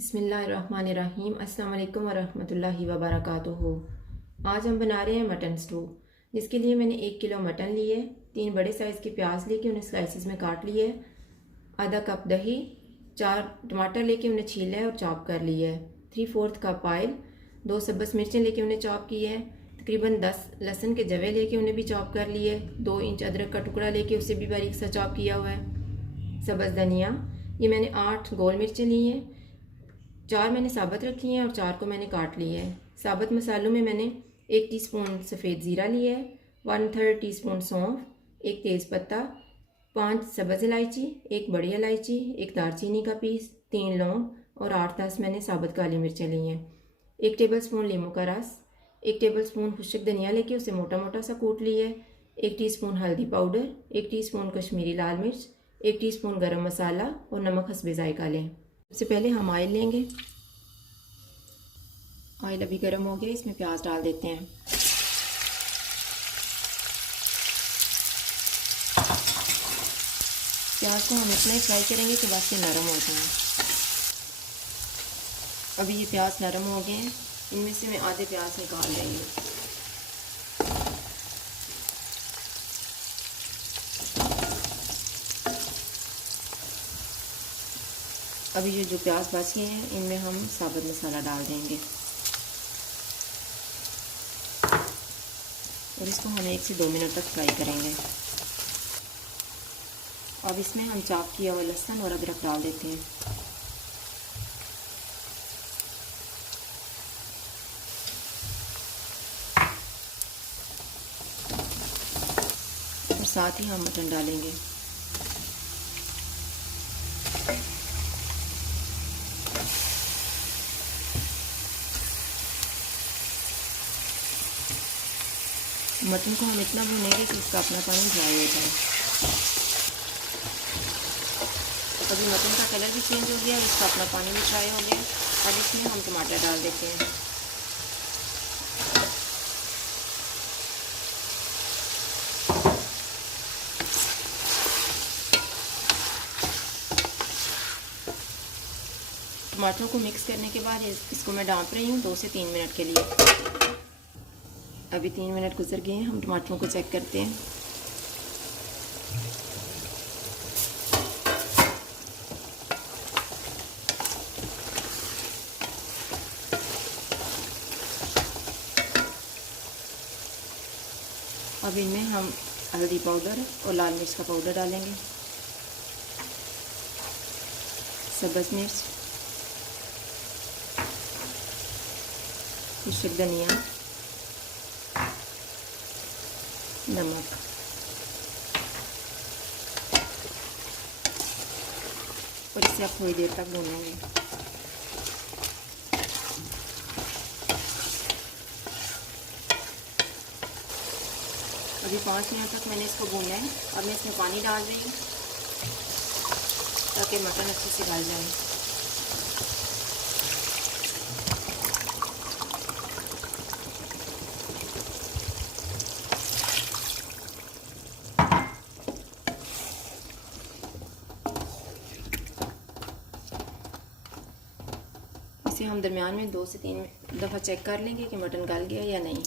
बिस्मिल्लाहिर्रहमानिर्रहीम। अस्सलाम वालेकुम वरहमतुल्लाहि वबरकातुहू। आज हम बना रहे हैं मटन स्टू, जिसके लिए मैंने 1 किलो मटन लिए, 3 बड़े साइज़ के प्याज लेके उन्हें स्लाइसिस में काट लिए, आधा कप दही, 4 टमाटर लेके उन्हें छील है और चॉप कर लिए, 3/4 कप ऑयल, 2 सब्ज़ मिर्चें लेके उन्हें चॉप की है, तकरीबन 10 लहसुन के जवे लेके उन्हें भी चॉप कर लिए, 2 इंच अदरक का टुकड़ा लेके उसे भी बारीक सा चॉप किया हुआ है, सब्ज़ धनिया, ये मैंने 8 गोल मिर्चें ली हैं, 4 मैंने साबुत रखी हैं और 4 को मैंने काट लिया है। साबुत मसालों में मैंने 1 टीस्पून सफ़ेद ज़ीरा लिया है, 1/3 टीस्पून सौंफ, 1 तेज़पत्ता, 5 सब्ज़ इलायची, 1 बड़ी इलायची, 1 दालचीनी का पीस, 3 लौंग और 8-10 मैंने साबुत काली मिर्चें ली हैं, 1 टेबलस्पून लीमू का रस, 1 टेबलस्पून खुश्क धनिया लेके उसे मोटा मोटा सा कूट लिया है, 1 टीस्पून हल्दी पाउडर, 1 टीस्पून कश्मीरी लाल मिर्च, 1 टीस्पून गरम मसाला और नमक हस्बे ज़ायका लें। सबसे पहले हम ऑयल लेंगे। ऑयल अभी गर्म हो गया, इसमें प्याज डाल देते हैं। प्याज को हम इतना ही फ्राई करेंगे कि बस ये नरम हो जाए। अभी ये प्याज नरम हो गए हैं, इनमें से मैं आधे प्याज निकाल रही हूँ। अभी ये जो प्याज बच गए हैं, इनमें हम साबुत मसाला डाल देंगे और इसको हम 1 से 2 मिनट तक फ्राई करेंगे। अब इसमें हम चॉप किया हुआ लहसुन और अदरक डाल देते हैं और साथ ही हम मटन डालेंगे। मटन को हम इतना भूनेंगे कि इसका अपना पानी ड्राई हो जाए। अभी मटन का कलर भी चेंज हो गया, इसका अपना पानी भी ड्राई हो गया। अब इसमें हम टमाटर डाल देते हैं। टमाटरों को मिक्स करने के बाद इसको मैं ढाँप रही हूँ 2 से 3 मिनट के लिए। अभी 3 मिनट गुजर गए हैं, हम टमाटरों को चेक करते हैं। अब इनमें हम हल्दी पाउडर और लाल मिर्च का पाउडर डालेंगे, सब्ज़ मिर्च, खुश्क धनिया, नमक और इसे आप थोड़ी देर तक भूनेंगे। अभी 5 मिनट तक मैंने इसको भूना है। अब मैं इसमें पानी डाल रही हूँ ताकि मटन अच्छे से गल जाए। इसे हम दरमियान में 2 से 3 दफ़ा चेक कर लेंगे कि मटन गल गया या नहीं।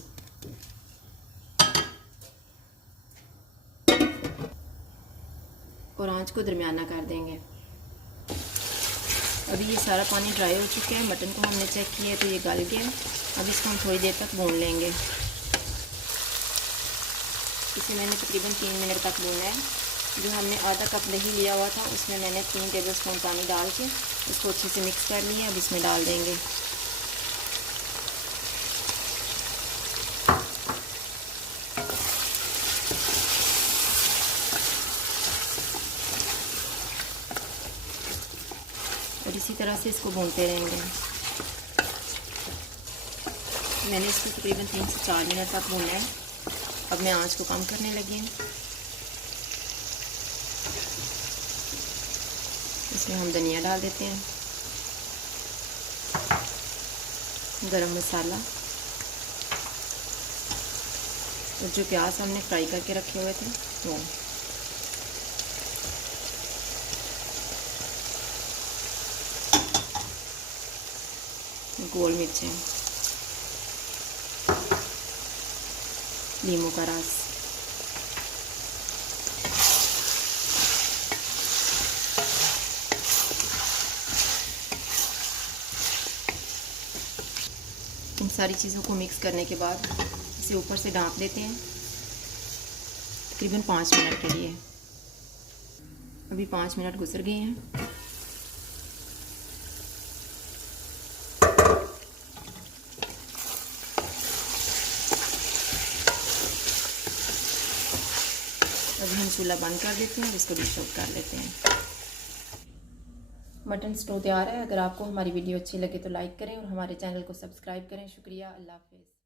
और आंच को दरमियाना कर देंगे। अभी ये सारा पानी ड्राई हो चुका है, मटन को हमने चेक किया तो ये गल गया। अब इसको हम थोड़ी देर तक भून लेंगे। इसे मैंने तकरीबन 3 मिनट तक भूना है। जो हमने आधा कप दही लिया हुआ था, उसमें मैंने 3 टेबलस्पून पानी डाल के इसको अच्छे से मिक्स कर लिया। अब इसमें डाल देंगे। और इसी तरह से इसको भूनते रहेंगे। मैंने इसको तकरीबन 3 से 4 मिनट तक भूना है। अब मैं आंच को कम करने लगी हूँ। इसमें हम धनिया डाल देते हैं, गरम मसाला और जो प्याज हमने फ्राई करके रखे हुए थे वो। गोल मिर्चें, नींबू का रस, इन सारी चीज़ों को मिक्स करने के बाद इसे ऊपर से ढाँप देते हैं तकरीबन 5 मिनट के लिए। अभी 5 मिनट गुजर गए हैं। अभी हम चूल्हा बंद कर देते हैं और इसको डिश आउट कर लेते हैं। मटन स्टू तैयार है। अगर आपको हमारी वीडियो अच्छी लगे तो लाइक करें और हमारे चैनल को सब्सक्राइब करें। शुक्रिया। अल्लाह हाफ़िज़।